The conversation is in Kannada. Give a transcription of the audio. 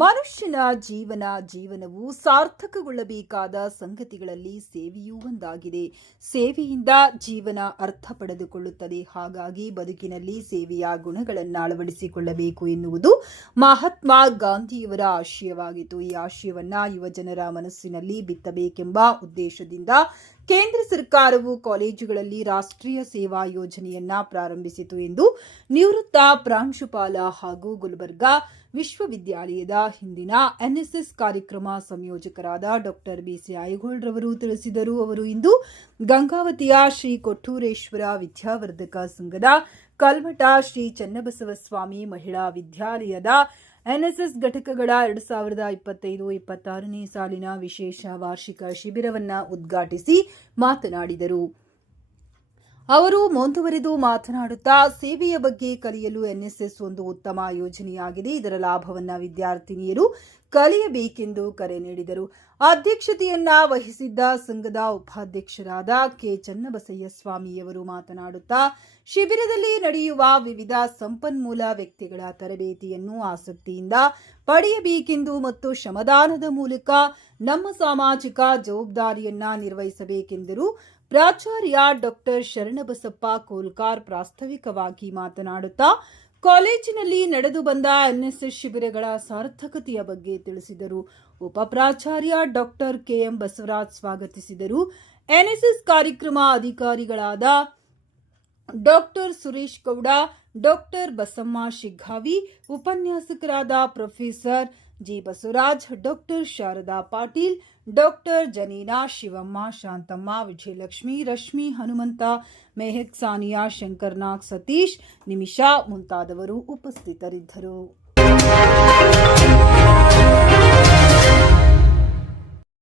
ಮನುಷ್ಯನ ಜೀವನವು ಸಾರ್ಥಕಗೊಳ್ಳಬೇಕಾದ ಸಂಗತಿಗಳಲ್ಲಿ ಸೇವೆಯೂ ಒಂದಾಗಿದೆ. ಸೇವೆಯಿಂದ ಜೀವನ ಅರ್ಥ ಪಡೆದುಕೊಳ್ಳುತ್ತದೆ. ಹಾಗಾಗಿ ಬದುಕಿನಲ್ಲಿ ಸೇವೆಯ ಗುಣಗಳನ್ನು ಅಳವಡಿಸಿಕೊಳ್ಳಬೇಕು ಎನ್ನುವುದು ಮಹಾತ್ಮ ಗಾಂಧಿಯವರ ಆಶಯವಾಗಿತ್ತು. ಈ ಆಶಯವನ್ನ ಯುವಜನರ ಮನಸ್ಸಿನಲ್ಲಿ ಬಿತ್ತಬೇಕೆಂಬ ಉದ್ದೇಶದಿಂದ ಕೇಂದ್ರ ಸರ್ಕಾರವು ಕಾಲೇಜುಗಳಲ್ಲಿ ರಾಷ್ಟ್ರೀಯ ಸೇವಾ ಯೋಜನೆಯನ್ನ ಪ್ರಾರಂಭಿಸಿತು ಎಂದು ನಿವೃತ್ತ ಪ್ರಾಂಶುಪಾಲ ಹಾಗೂ ಗುಲ್ಬರ್ಗಾ ವಿಶ್ವವಿದ್ಯಾಲಯದ ಹಿಂದಿನ ಎನ್ಎಸ್ಎಸ್ ಕಾರ್ಯಕ್ರಮ ಸಂಯೋಜಕರಾದ ಡಾಕ್ಟರ್ ಬಿಸಿ ಐಗೋಳ್ ತಿಳಿಸಿದರು. ಅವರು ಇಂದು ಗಂಗಾವತಿಯ ಶ್ರೀ ಕೊಟ್ಟೂರೇಶ್ವರ ವಿದ್ಯಾವರ್ಧಕ ಸಂಘದ ಕಲ್ಮಠ ಶ್ರೀ ಚನ್ನಬಸವಸ್ವಾಮಿ ಮಹಿಳಾ ವಿದ್ಯಾಲಯದ ಎನ್ಎಸ್ಎಸ್ ಘಟಕಗಳ 2025-26ನೇ ಸಾಲಿನ ವಿಶೇಷ ವಾರ್ಷಿಕ ಶಿಬಿರವನ್ನು ಉದ್ಘಾಟಿಸಿ ಮಾತನಾಡಿದರು. ಅವರು ಮುಂದುವರೆದು ಮಾತನಾಡುತ್ತಾ, ಸೇವೆಯ ಬಗ್ಗೆ ಕಲಿಯಲು ಎನ್ಎಸ್ಎಸ್ ಒಂದು ಉತ್ತಮ ಯೋಜನೆಯಾಗಿದೆ. ಇದರ ಲಾಭವನ್ನು ವಿದ್ಯಾರ್ಥಿನಿಯರು ಕಲಿಯಬೇಕೆಂದು ಕರೆ ನೀಡಿದರು. ಅಧ್ಯಕ್ಷತೆಯನ್ನ ವಹಿಸಿದ್ದ ಸಂಘದ ಉಪಾಧ್ಯಕ್ಷರಾದ ಕೆ ಚನ್ನಬಸಯ್ಯ ಸ್ವಾಮಿಯವರು ಮಾತನಾಡುತ್ತಾ, ಶಿಬಿರದಲ್ಲಿ ನಡೆಯುವ ವಿವಿಧ ಸಂಪನ್ಮೂಲ ವ್ಯಕ್ತಿಗಳ ತರಬೇತಿಯನ್ನು ಆಸಕ್ತಿಯಿಂದ ಪಡೆಯಬೇಕೆಂದು ಮತ್ತು ಶ್ರಮದಾನದ ಮೂಲಕ ನಮ್ಮ ಸಾಮಾಜಿಕ ಜವಾಬ್ದಾರಿಯನ್ನ ನಿರ್ವಹಿಸಬೇಕೆಂದರು. ಪ್ರಾಚಾರ್ಯ ಡಾಕ್ಟರ್ ಶರಣಬಸಪ್ಪ ಕೋಲ್ಕಾರ್ ಪ್ರಾಸ್ತಾವಿಕವಾಗಿ ಮಾತನಾಡುತ್ತಾ, ಕಾಲೇಜಿನಲ್ಲಿ ನಡೆದು ಬಂದ ಎನ್ಎಸ್ಎಸ್ ಶಿಬಿರಗಳ ಸಾರ್ಥಕತೆಯ ಬಗ್ಗೆ ತಿಳಿಸಿದರು. ಉಪಪ್ರಾಚಾರ್ಯ ಡಾಕ್ಟರ್ ಕೆಎಂ ಬಸವರಾಜ್ ಸ್ವಾಗತಿಸಿದರು. ಎನ್ಎಸ್ಎಸ್ ಕಾರ್ಯಕ್ರಮ ಅಧಿಕಾರಿಗಳಾದ ಡಾಕ್ಟರ್ ಸುರೇಶ್ ಗೌಡ, ಡಾಕ್ಟರ್ ಬಸಮ್ಮ ಶಿಗ್ಗಾವಿ, ಉಪನ್ಯಾಸಕರಾದ professor G Basavaraj, doctor Sharada Patil, doctor Janina, Shivamma, Shantamma, Vijayalakshmi, Rashmi, Hanumantha, Mehak, Sania, Shankarnag, Satish, Nimisha ಮುಂತಾದವರು ಉಪಸ್ಥಿತರಿದ್ದರು.